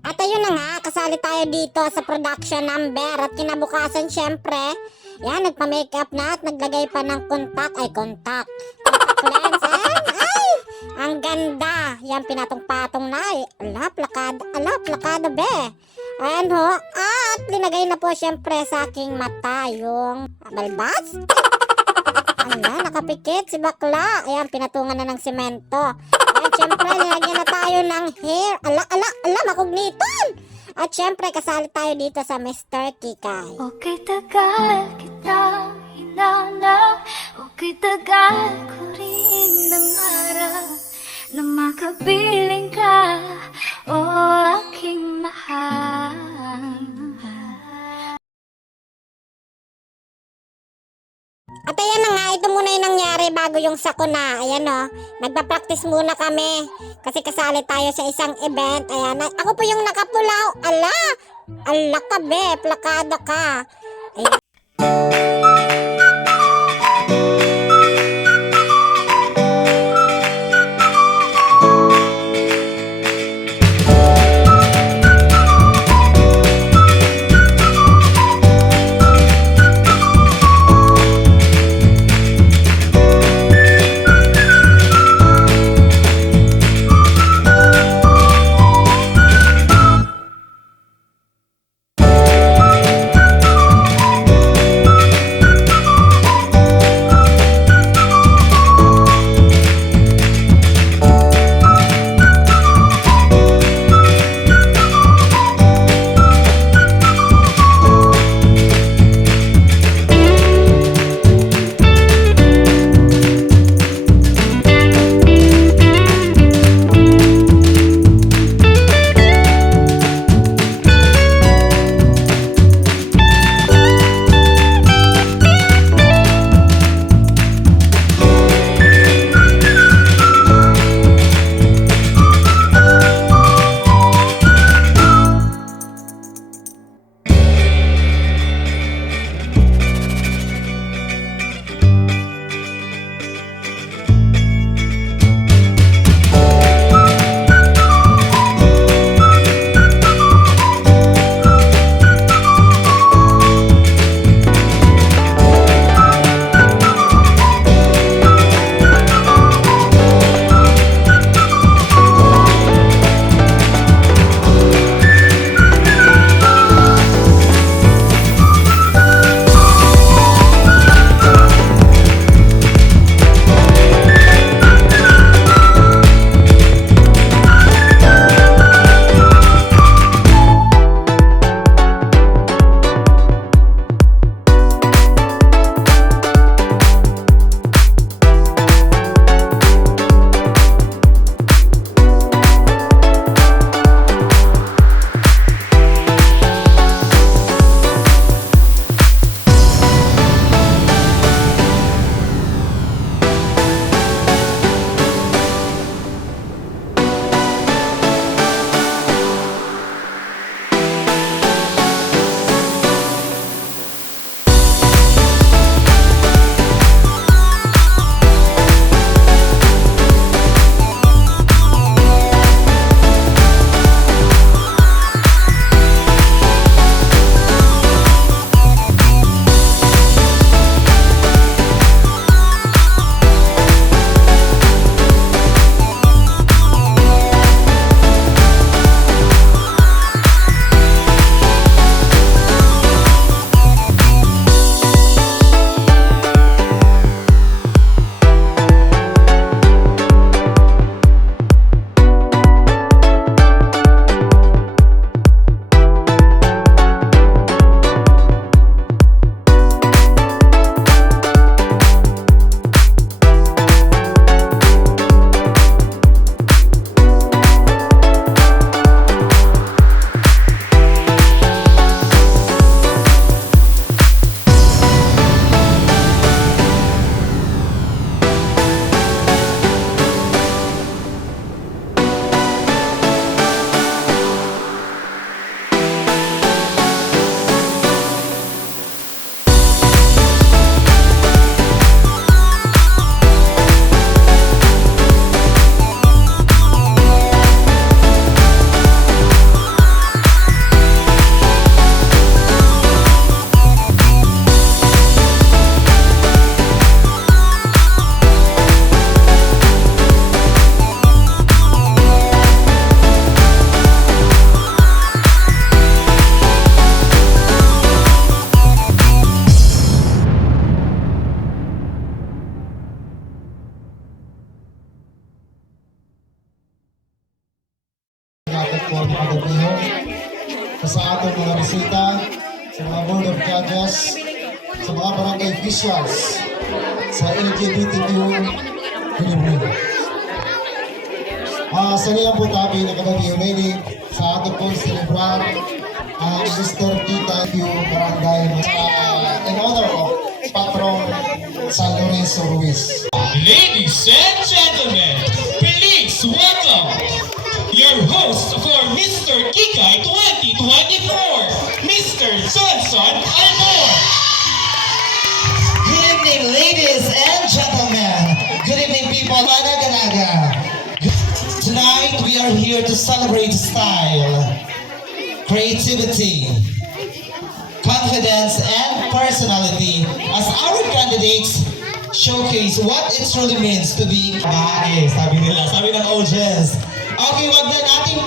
At ayun na nga, kasali tayo dito sa production number at kinabukasan syempre, yan, nagpa-makeup na at naglagay pa ng contact lens. Ay, ang ganda. Yan, pinatong-patong na eh. Ala, plakada be. Ayan ho, at linagay na po syempre sa aking mata yung balbas. Ala, nakapikit si bakla. Ayan, pinatungan na ng semento. Ayan, syempre, nilagyan na tayo ng hair. Ala, makugniton. At syempre, kasali tayo dito sa Mr. Kikay. Okay, tagal kita hinanap. Okay, tagal ko rin nangarap na makapiling ka, o aking mahal. At ayan na nga, ito muna yung nangyari bago yung sakuna. Ayan o, nagpa-practice muna kami. Kasi kasali tayo sa isang event. Ayan, ako po yung nakapulaw. Ala ka be, plakada ka. Ayan. po makagabiho sa atong mga bisita, sa mga board of judges, sa mga barangay officials, sa LGBTQ community. Sa ngayon po tabi nakagabiho lady sa atong pong celebrar ang Mr. Tita Q Barangay in honor of Patron San Lorenzo Ruiz. Ladies and gentlemen, please welcome your host for Mr. Kikay 2024, Mr. Johnson Almor. Good evening, ladies and gentlemen. Good evening, people. Managanaga. Tonight, we are here to celebrate style, creativity, confidence, and personality as our candidates showcase what it truly means to be babae. Sabi nila, sabi ng audience. Okay, wag na nating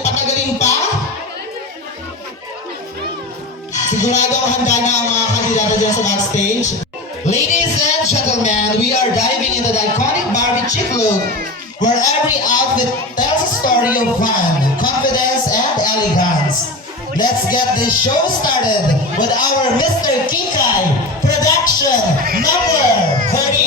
patagaling pa. Sigurado handa na ang mga kandidato dyan sa backstage. Ladies and gentlemen, we are diving into the iconic Barbie chick look, where every outfit tells a story of fun, confidence, and elegance. Let's get this show started with our Mr. Kikay production number 30.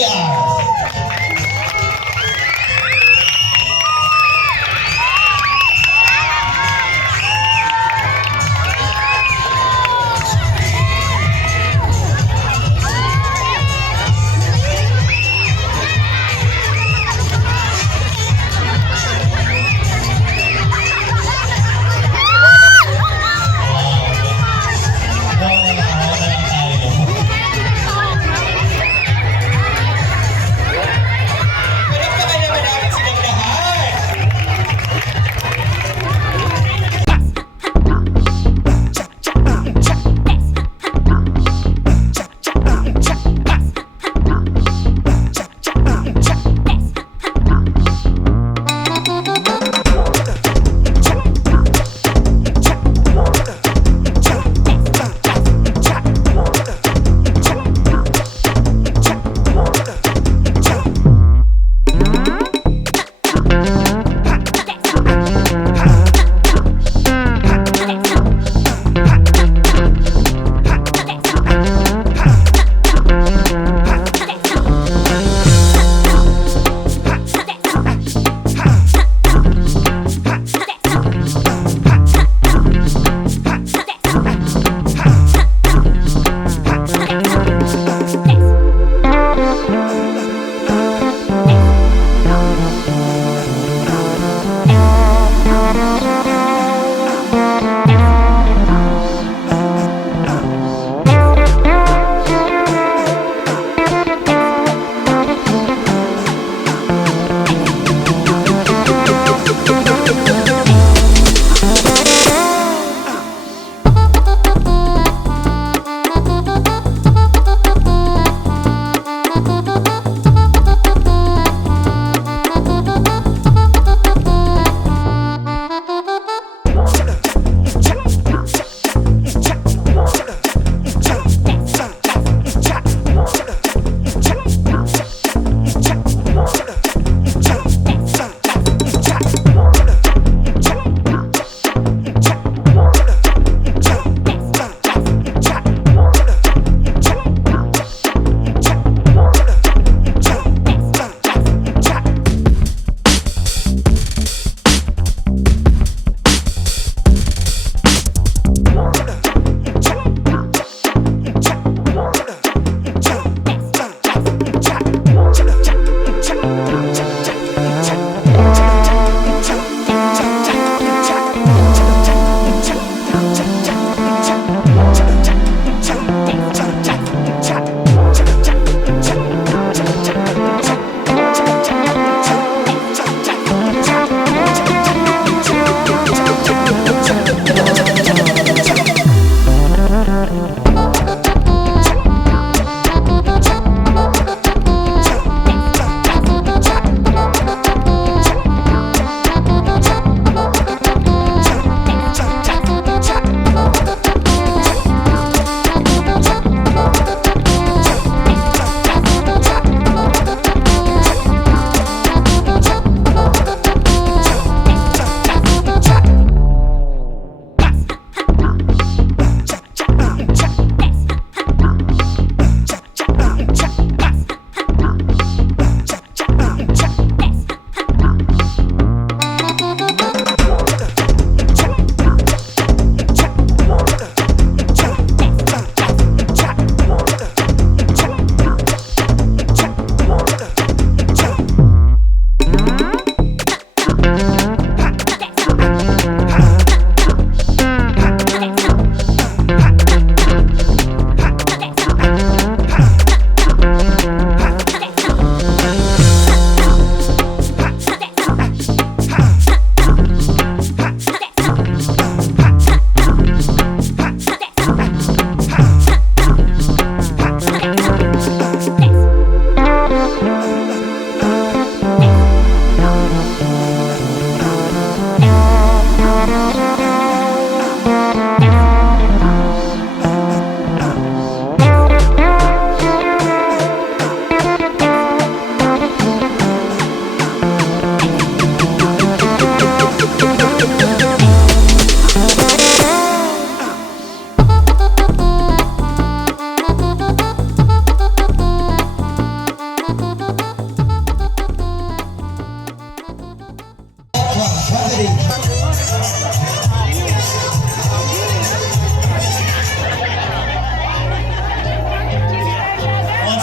Once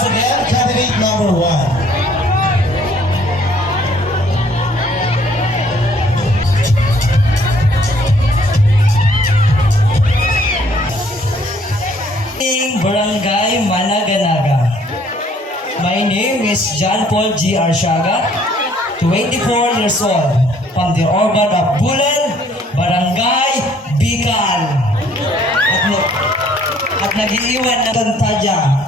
again, candidate number 1. Barangay Managanaga. My name is John Paul G. Arshaga, 24 years old, from the urban of Bulan, Barangay Bicol. At nag-iiwan ng tantadya.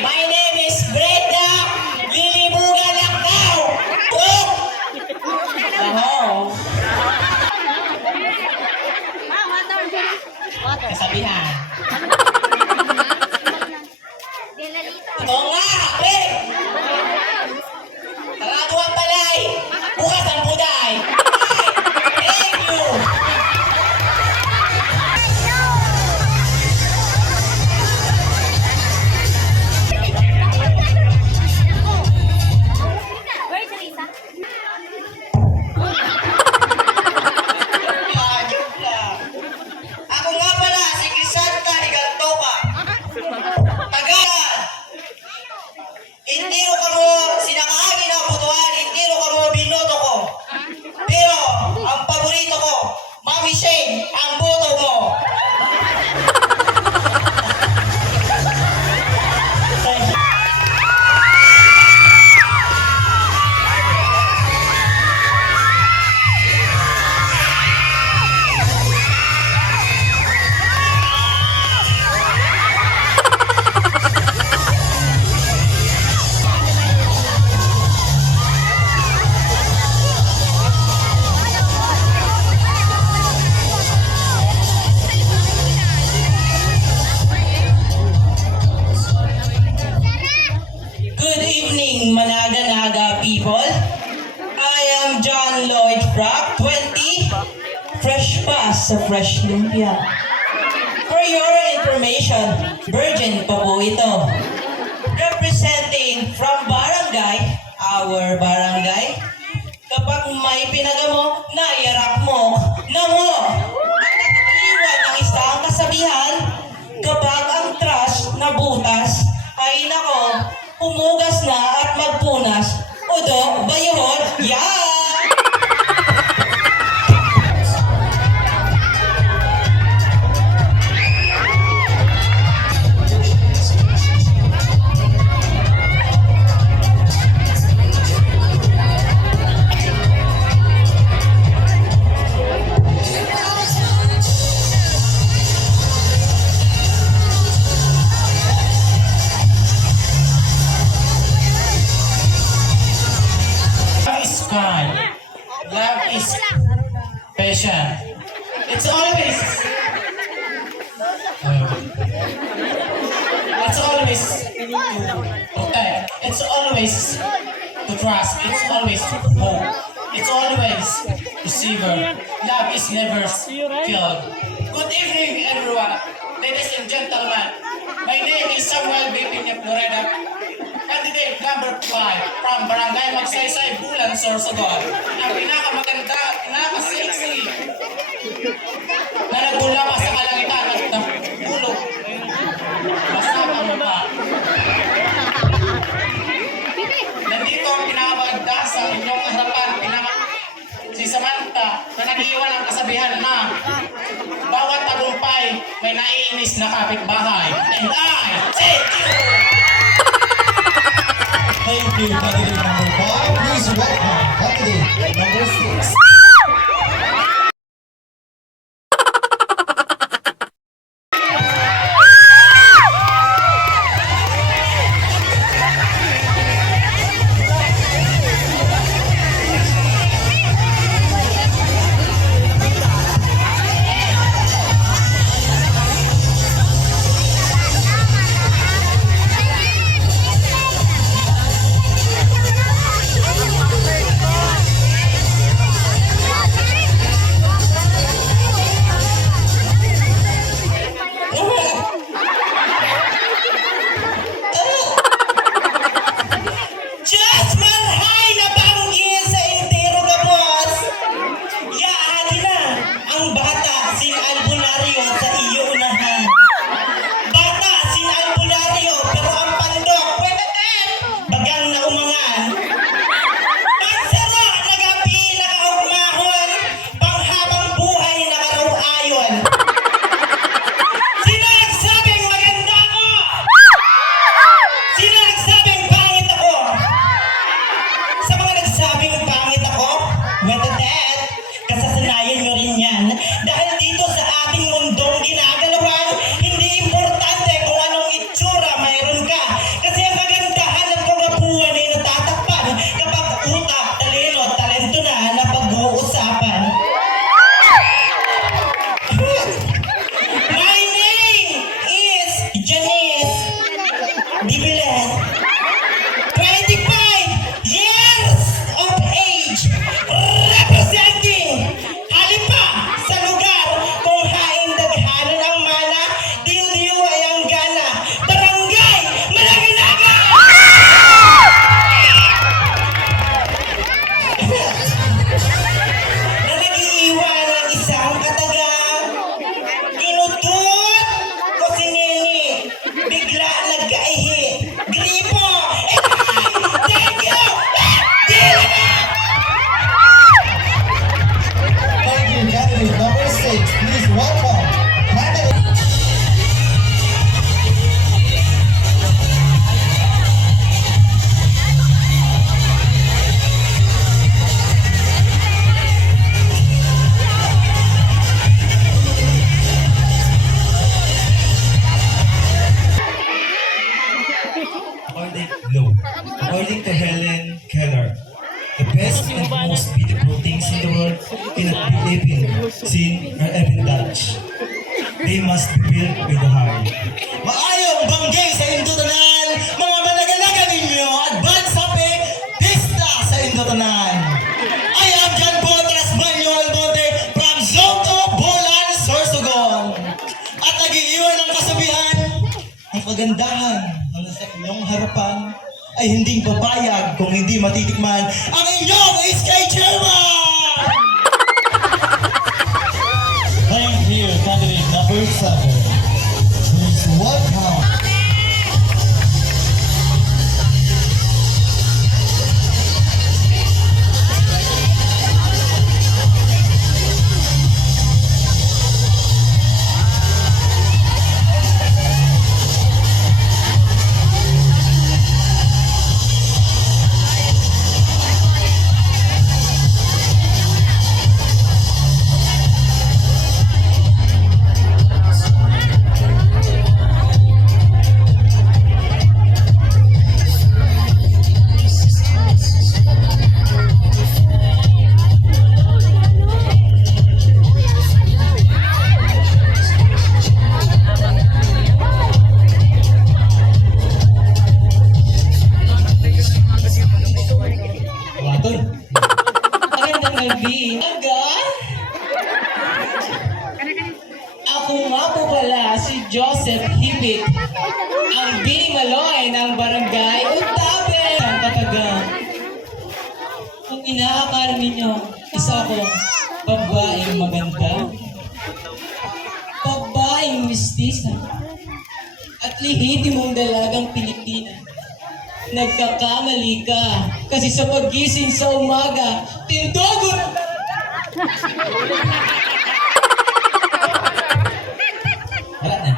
My name is Brenda Lilibugan Lakdaw. Kasabihan. Ito nga, pre! Tangaduan palay! Bukas ang buday! Thank you! Ayok lang. Ako nga pala, si Crisanta Higantoka. Tagalan! Intiro ka mo, sinakaagi na butuan, intiro ka mo, binoto ko. Pero, ang paborito ko, Mami Shane, ang boto mo. Good evening, Managanaga people. I am John Lloyd Frack, 20, fresh pass sa Fresh Lumpia. For your information, virgin pa po ito. Representing from barangay, our barangay, kapag may pinagamo, naiyarak mo, na mo. At nag-iwan ng isang kasabihan, kapag ang trash na butas, ay nako, humugas na at magpunas. Odo, bayod, yan! Love is kind. Love is patient. It's always. It's always to protect. It's always to trust. It's always to hope. It's always receiver. Love is never killed. Good evening, everyone. Ladies and gentlemen, my name is Samuel B. Piña Florida. Candidate number 5 from Barangay Magsaysay, Bulan, Sorsogon. Ang pinakamaganda at pinaka-sexy na nagulama sa kalangitan at nabulog. Basta ang mukha. Nandito ang pinakamaganda sa inyong harapan, si Samantha, na nag-iwan ang kasabihan na bawat tagumpay may naiinis na kapitbahay. And I thank you! Thank you, candidate number 5. Please welcome candidate number 6. must be built with heart. Maayong banggay sa Indotanan, mga managanaga ninyo, advance happy pista sa Indotanan. I am John Paul Trasmanyo Almonte from Zone 2, Bulan, Sorsogon. At nag-iiwan ng kasabihan, ang kagandahan ng nasa inyong harapan ay hindi babayag kung hindi matitikman ang inyong SK Chairman! Thank you, candidate number 7. Please welcome. Waton. Magandang gabi. Aga? Ako nga po pala si Joseph Hibit, ang binimaloy ng barangay Utabe ng Katagang. Kung inaakala ninyo, isa akong babaeng maganda, babaeng mistisa, at lehitimong dalagang Pilipina. Nagkakamali ka kasi sa paggising sa umaga, tindogot! Wala na.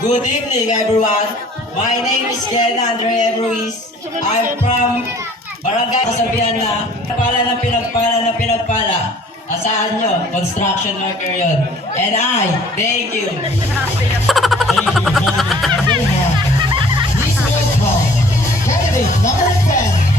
Good evening, everyone. My name is Ken Andre Ruiz. I'm from Barangay Kasabihan na pinagpala. Asahan nyo, construction worker yun. And I, thank you. Thank you, candidate number 1. Please welcome. Candidate number 10.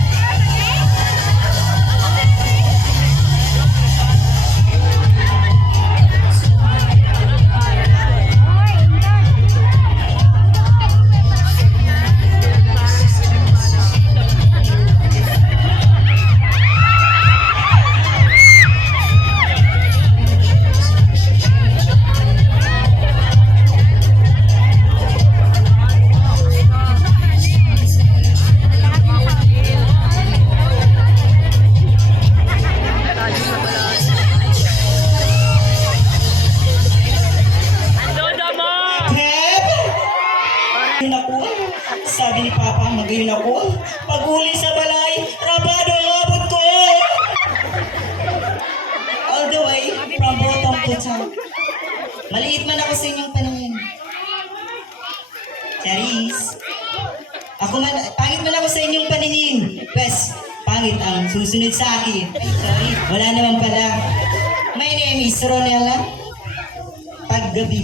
Sabi ni Papa, magayon ako. Pag-uli sa balay, rabado ang abot ko. All the way from Botong to Town. Maliit man ako sa inyong paningin. Charis. Pangit man ako sa inyong paningin. Pwes, pangit ang susunod sa akin. Ay, sorry, wala naman pala. My name is Ronella. Paggabi.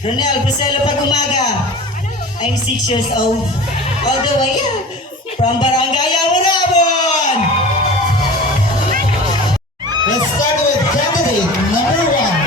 Ronel Bracelo pag umaga. I'm 6 years old. All the way from Barangay Amunabon. Let's start with candidate number 1.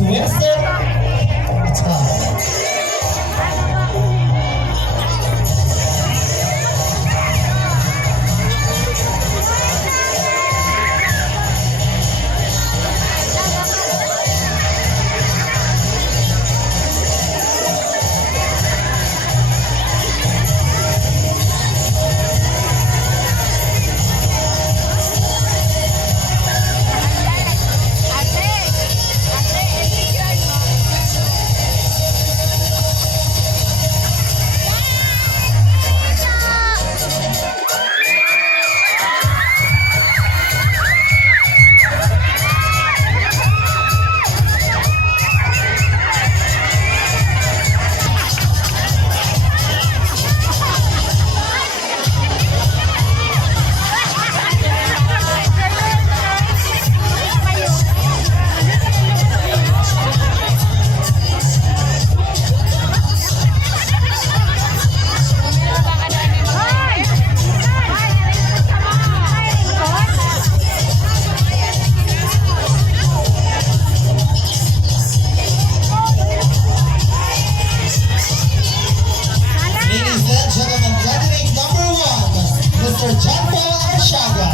Winston. It's time. Ladies and gentlemen, candidate number 1, Mr. John Paul Arshaga.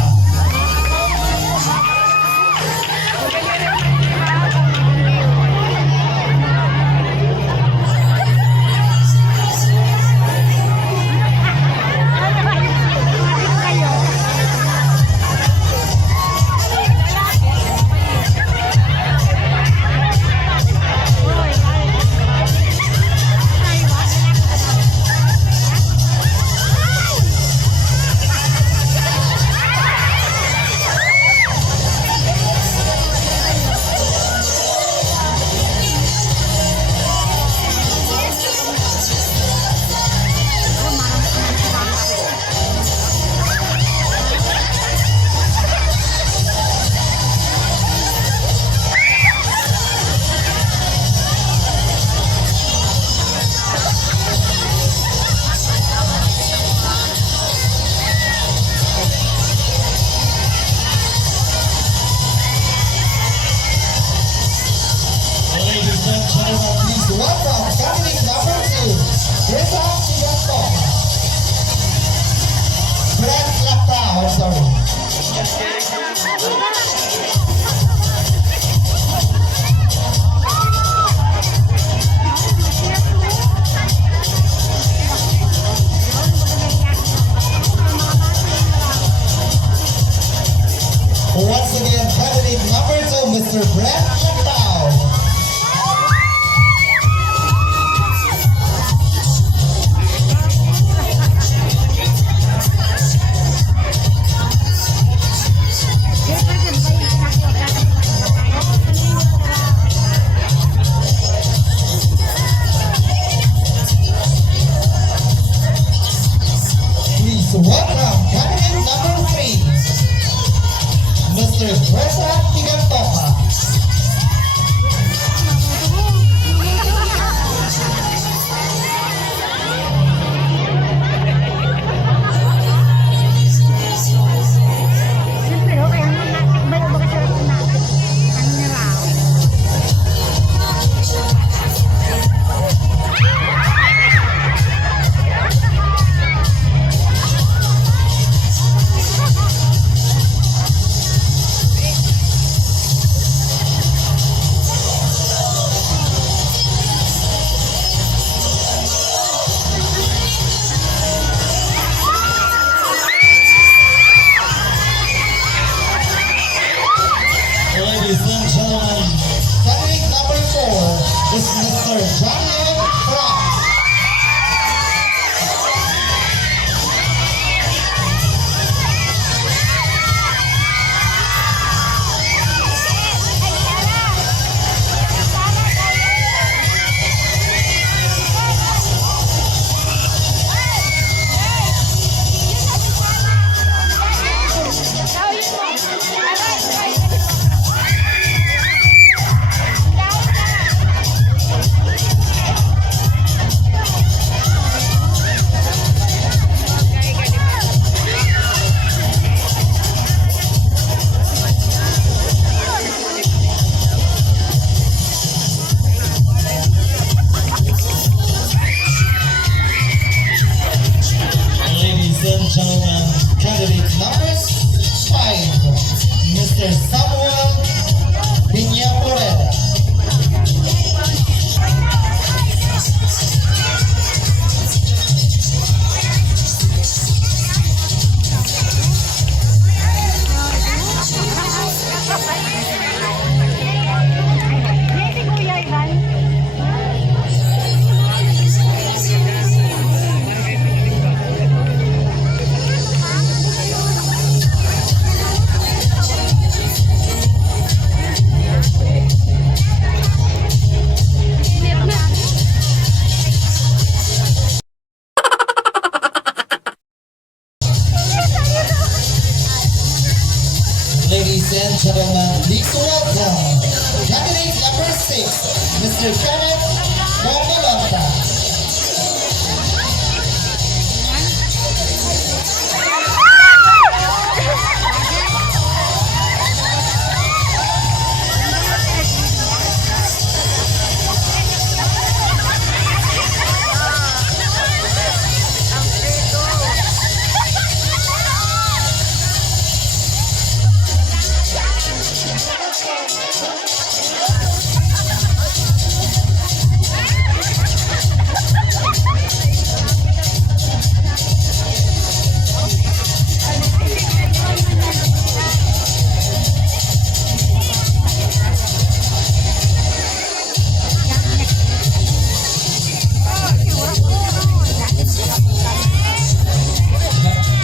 Ladies and gentlemen, please welcome candidate number 2, Greta Sigato. Brett Laptao, I'm sorry. Once again, candidate number 2, Mr. Brett Laptao. Please welcome candidate number 3, Mr. Greta Tigantoka. gentlemen, please welcome candidate number 6, Mr. Kenneth Bombelota.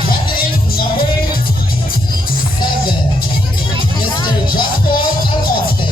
Candidate number 7, Mr. Jaspol Almonte.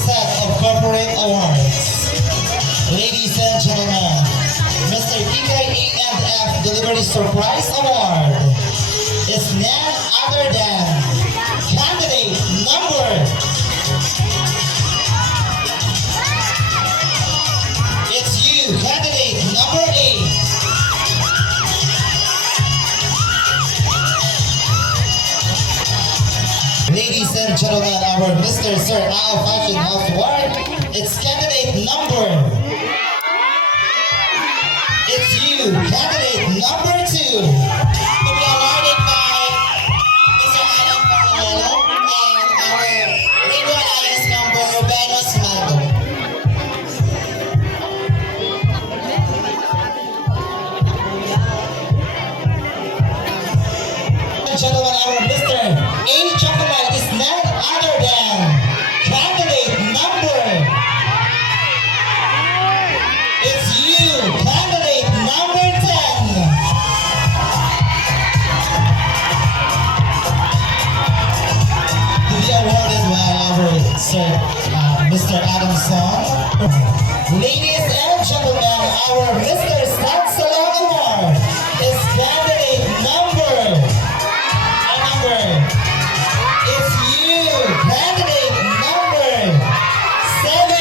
Set of corporate awards. Ladies and gentlemen, Mr. PKE&F Delivery Surprise Award is none other than candidate number. It's you, candidate number 8. Ladies and gentlemen, our Mr. Sir Al Fashion House Award, it's candidate number. It's you, candidate number 2. To be awarded by Mr. Adam Pangalalo and our Radio Alliance member, Venus Maldo. Gentlemen, our Mr. A. Chocolate is none other than candidate number. It's you, candidate number 10. To be awarded by our Sir Mr. Adam Song. Ladies and gentlemen, our Mr. Stan Salon Award is candidate number. It's you, candidate number 7.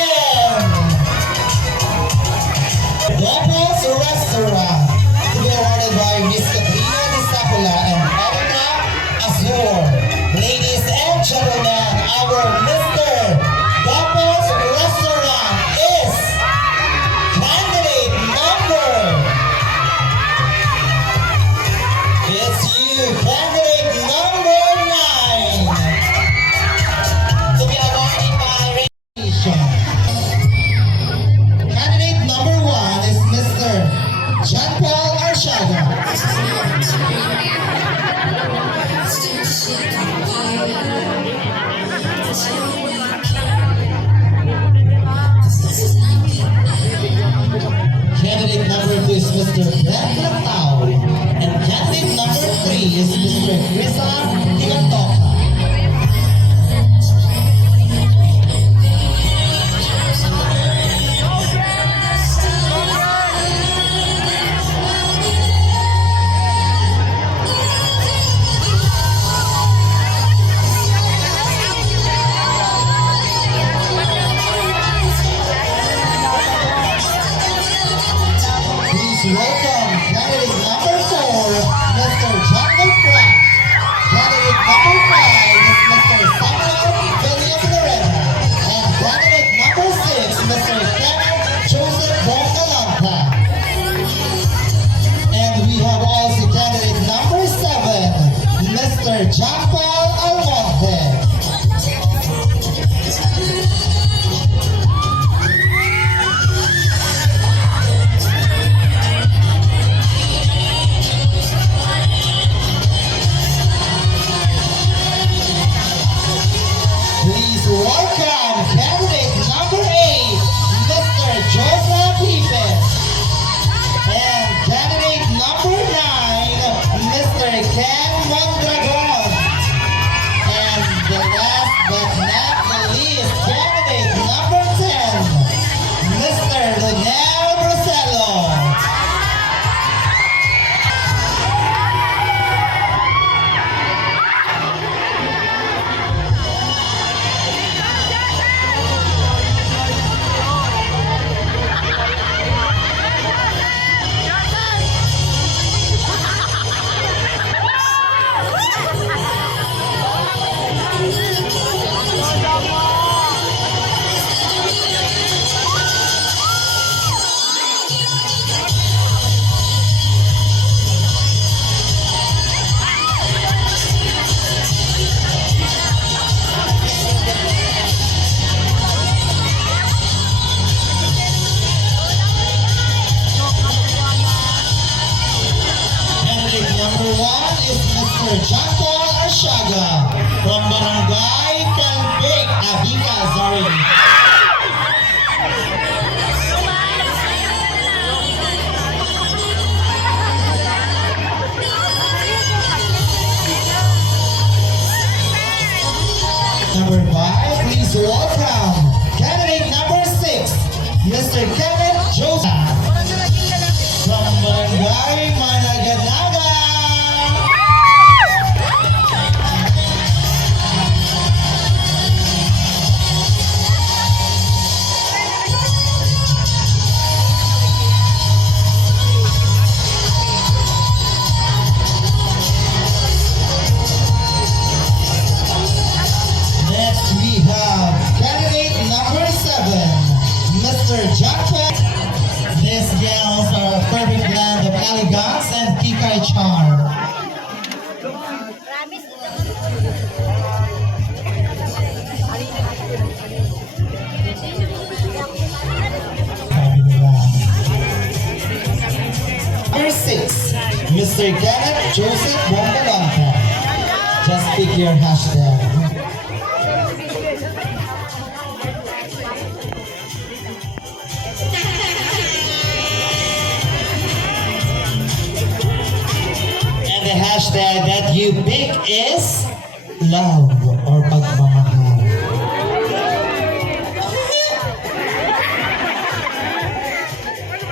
Depos Restaurant, to be awarded by Miss Katrina Disapula and Erika Azur. Ladies and gentlemen, our Mr. Depos Restaurant is candidate number. It's you, candidate number 9. To be awarded by recognition. Candidate number 1 is Mr. John Paul Arshada. Candidate number 2 is Mr. Brett Latao. And candidate number 3 is Mr. Krisa Higantoka. Mr. John Paul Almonte. Please welcome candidate number 8, Mr. Joseph Lipez. And candidate number 9, Mr. Ken Mondragon. And the last but not the least, candidate number 10, Mr. Lunel Rosello. Candidate number 1 is Mr. John Paul Arshaga from Barangay Calpig, Abica, Zarin. Number 5, please welcome candidate number 6, Mr. Kenneth Joseph from Barangay Managanaga. Next we have candidate number 7, Mr. Jack. These gals are a perfect blend of elegance and kikai charm. Number 6, Mr. Kenneth Joseph Bombalanta. Just pick your hashtag. And the hashtag that you pick is love or pagmamahal.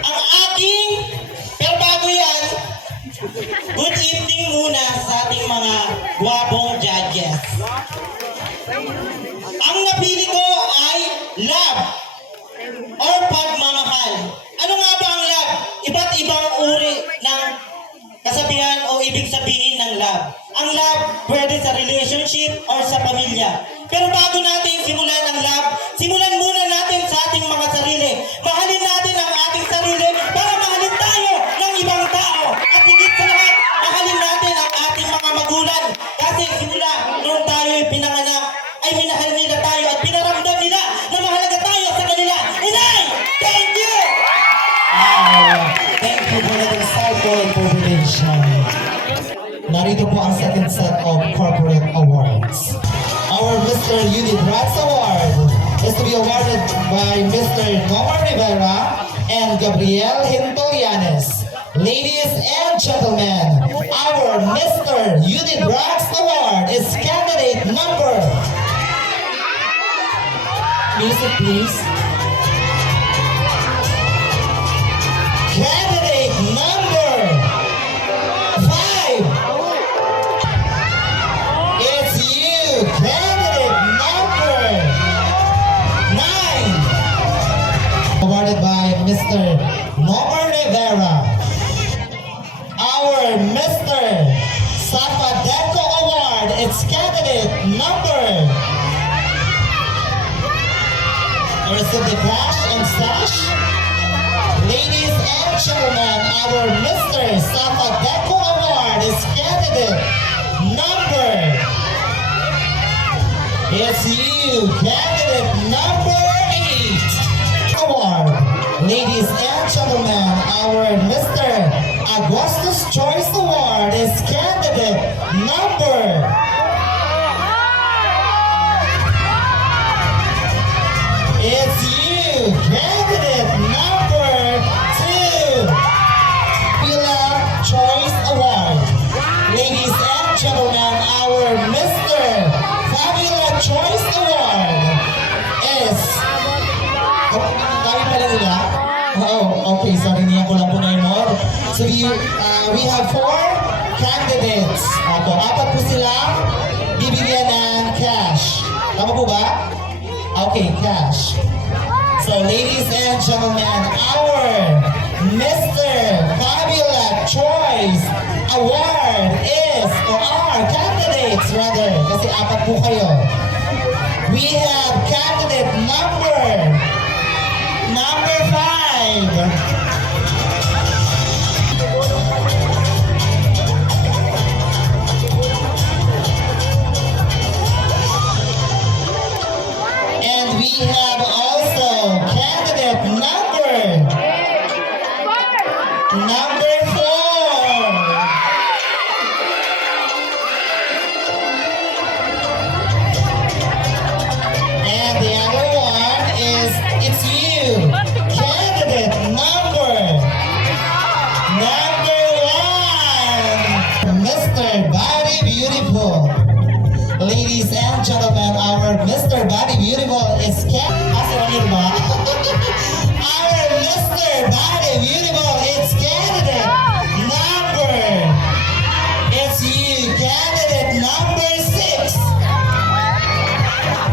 Ang ating, pero bago yan, good evening muna sa ating mga gwapong judges. Ang napili ko ay love or pagmamahal. Ano nga ba ang love? Iba't ibang uri ng kasabihan o ibig sabihin ng love. Ang love pwede sa relationship or sa pamilya. Pero bago natin simulan ang love, simulan muna natin sa ating mga sarili. Mahalin natin ang ating sarili para mahalin tayo ng ibang tao. At higit sa lahat, mahalin natin ang ating mga magulang. Kasi simula nung tayo pinanganak, ay minahal nila tayo at pinaramdam nila na mahalaga tayo sa kanila. Inay! Thank you! Thank you for that insightful information. Narito po ang second set of corporate awards. Our Mr. Unit Rights Award is to be awarded by Mr. Nomar Rivera and Gabriel Hintolianes. Ladies and gentlemen, our Mr. Unit Rights Award is candidate number... Music please. Candidate number 5. It's you, candidate number 9. Awarded by Mr. Nomar Rivera. Our Mr. Sapadeco Award, it's candidate number... Receive the cash and stash. Ladies and gentlemen, our Mr. Sapadeco Award is candidate number It's you, candidate number 8. Award. Ladies and gentlemen, our Mr. Augustus Choice Award is candidate number. It's you, candidate number 2. Fabula Choice Award. Ladies and gentlemen, our Mr. Fabula Choice Award is... Oh, tayo pala nila? Oh, okay. Sorry, niya ko lang po na more. So we have 4 candidates. Apo, 4 po sila bibigyan ng cash. Tama po ba? Okay, cash. So, ladies and gentlemen, our Mr. Fabula Choice Award is, or our candidates rather, kasi 4 po kayo. We have candidate number 5. And we have also candidate number 4. And the other one is, it's you, candidate number 1, Mr. Body Beautiful. Ladies and gentlemen, our Mr. Body Beautiful is Our Mr. Body Beautiful is candidate number. It's you, candidate number 6.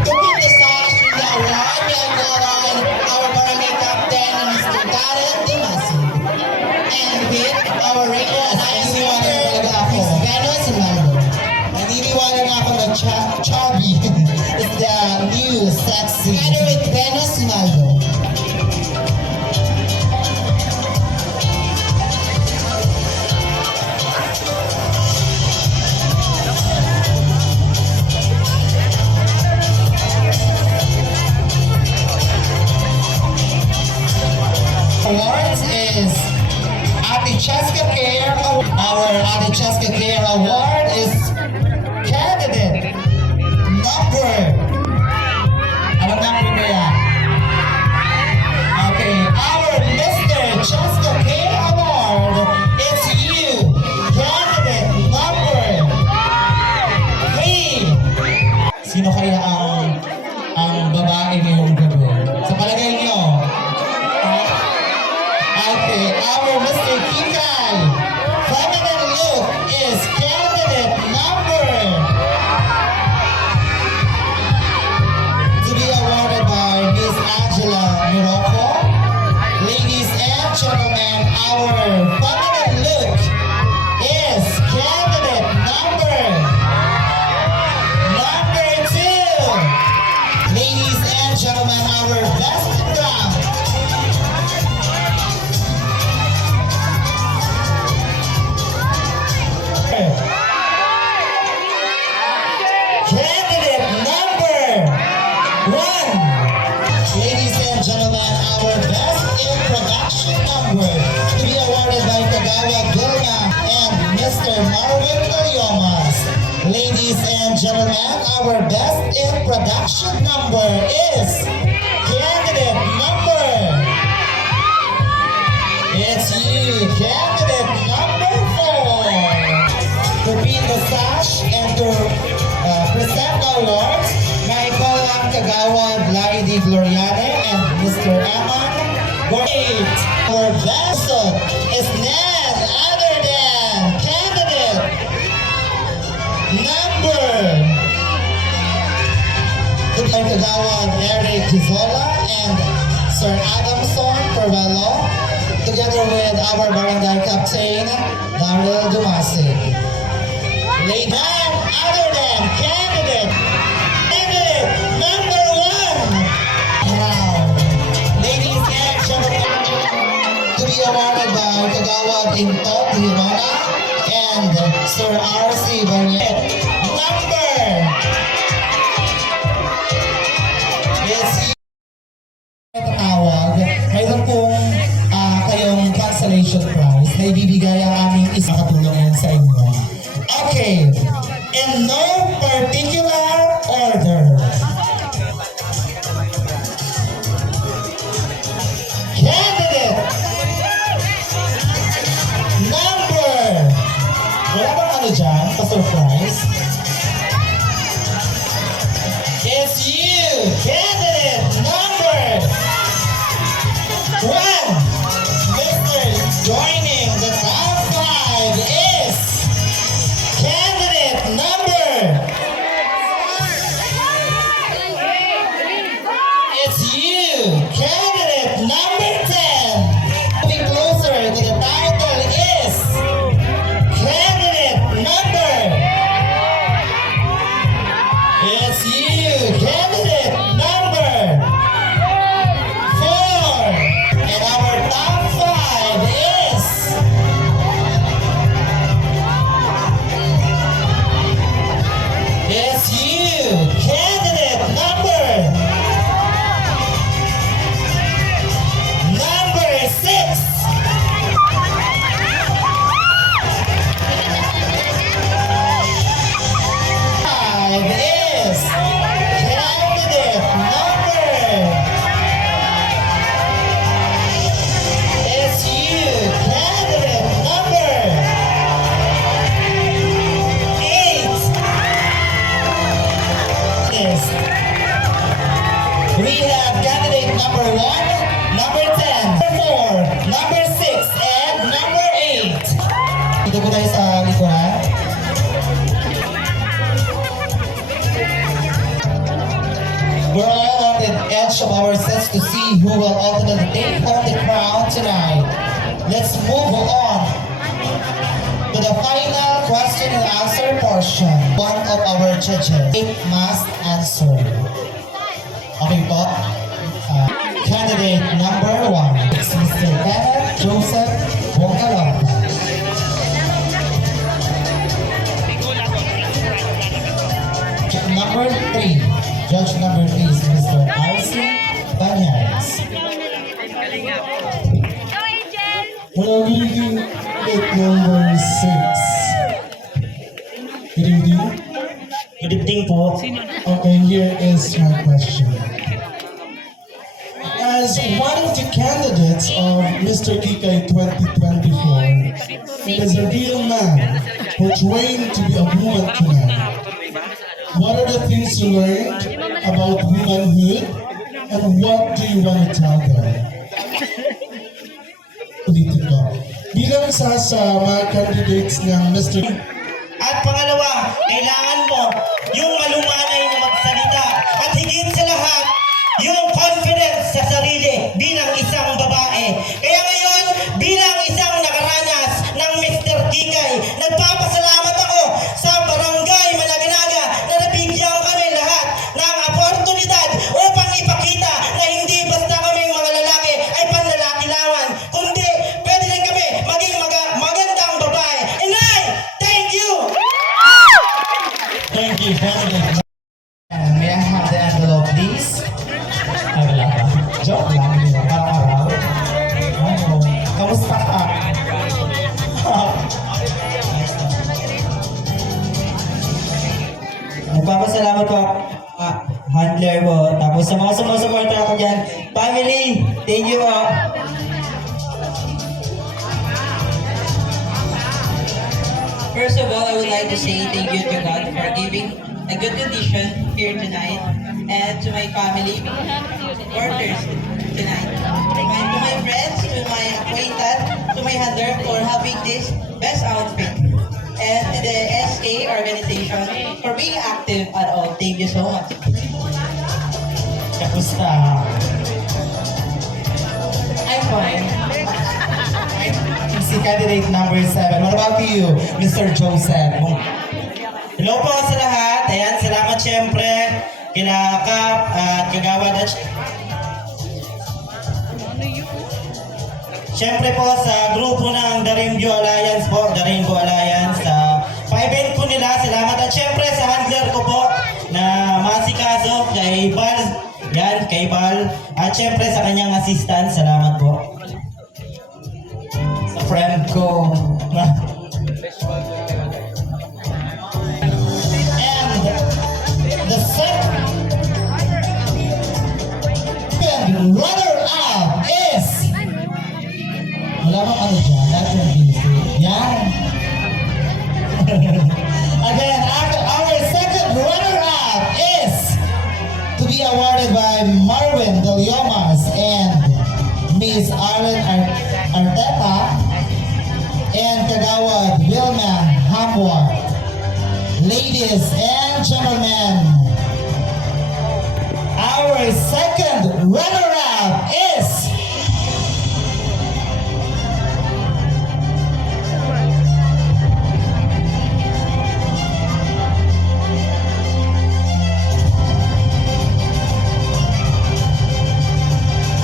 To win the sash with the award, we are calling our barangay captain, Mr. Darren Dimasi. And with our regular icebreaker, Miss Venus Maldo. Naniniwala na ako na chubby is the new sexy. Together with Venus Maldo. Awards is Ate Cheska Care. Our Ate Cheska Care Award is candidate number. Ano number ba yan? Okay, our Mr. Cheska Care Award is you, candidate number 3. Sino kaya ang babae ngayong gabi? Sa palagay niyo? Okay, our Mr. Kikay, feminine look is candidate number to be awarded by Miss Angela Miroco. Ladies and gentlemen, our feminine look is candidate number 2. Ladies and gentlemen, our best dress. Candidate number 1. Ladies and gentlemen, our best in production number to be awarded by Kagawa Gilma and Mr. Marvin Galyomas. Ladies and gentlemen, our best in production number is candidate number. It's you, candidate number 4. To pin the sash and to present the awards, may call ang Kagawad Lady Gloriane and Mr. Eman Gorgate. Our best is none other than candidate number. By Kagawad Eric Gizola and Sir Adamson Pervelo, together with our barangay captain, Daryl Dumasig. None other than candidate number 1. Wow. Ladies and gentlemen, to be awarded by Kagawad Intot Hirona and Sir R.C. Banyet. Number may bibigay ang aming isang katulong yan sa inyo. Okay, in no particular order. Candidate number, wala bang ano dyan, pa-surprise? It's you, candidate number 1. Mr. Joining the top 5 is candidate number. It's you, candidate number 10. Moving closer to the title is candidate number. It's you, candidate number 4. And our top 5 is it's you, candidate number 6. Five is candidate number. It's you, candidate number 8. Yes. We have candidate number 1, number 10, number 4, number 6, and number 8. Dito po tayo sa likuran. We're all on the edge of our seats to see who will ultimately take home the crown tonight. Let's move on to the final question and answer portion. One of our judges must answer. Okay po? Candidate number 1 is Mr. Kenneth Joseph Bongkalon. Number 3, judge number 3 is Mr. R.C. Banyares. Well, I'm reading at number 6. Good evening. Good evening po. Okay, here is my question. As one of the candidates of Mr. Kikay 2024, it is a real man portraying to be a woman tonight. What are the things you learned about womanhood and what do you want to tell them? Politiko. Bilang isa sa mga candidates ng Mr. At pangalawa, kailangan mo yung malumanay na magsalita. At higit sa lahat, yung confidence sa sarili bilang isang babae. Kaya ngayon, bilang isang nakaranas ng Mr. Kikay, nagpapasalamat ako sa Barangay Malaganaga na nabigyan kami lahat ng oportunidad upang ipakita na hindi basta kaming mga lalaki ay panlalaki lamang, kundi pwede rin kami maging magandang babae. And I thank you! Thank you, Candidate. And may I have the envelope, please? Ay, wala pa. Joke lang, hindi mo. Parang araw. Oh, kamusta ka? Nagpapasalamat po handler po. Tapos sa mga sumusuporta ako dyan. Family, thank you po. First of all, I would like to say thank you to God for giving a good condition here tonight, and to my family, supporters tonight, and to my friends, to my acquaintance, to my handler for having this best outfit, and to the SK organization for being active at all. Thank you so much. Kamusta? I'm fine. Si candidate number 7. What about you, Mr. Joseph? Hello po sa lahat. Ayan, salamat syempre kila Kap at Kagawad at syempre po sa grupo ng The Rainbow Alliance po, The Rainbow Alliance. Pa-event po nila, salamat. At syempre sa handler ko po na masikaso kay Bal. Yan, kay Bal. At syempre sa kanyang assistant, salamat po. Sa friend go. And the second runner-up is... Wala bang ano dyan? Lahat yung busy. Yan. Again, our second runner-up is to be awarded by Marvin Deliomas and Miss Arlen Arteta and Kagawad Wilma Hapwart. Ladies and gentlemen, our second runner-up is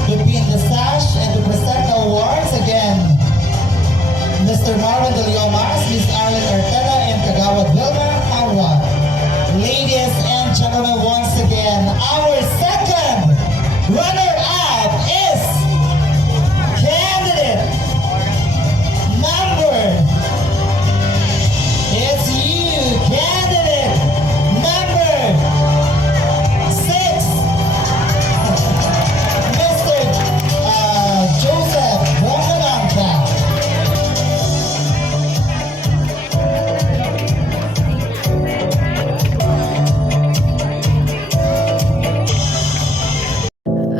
between the sash and to present the awards again, Mr. Marvin Deliomas, Miss Arlen Arteta, and Kagawad Wilma Hapwart. Ladies and gentlemen, once again, our second runner-up is candidate number. It's you, candidate number 6, Mr. Joseph Romananta.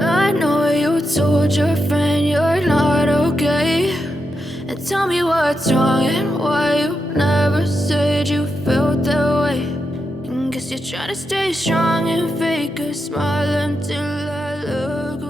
I know you told your friend you're not okay. And tell me what's wrong and why you never said you felt that way. And guess you're trying to stay strong and fake a smile until I look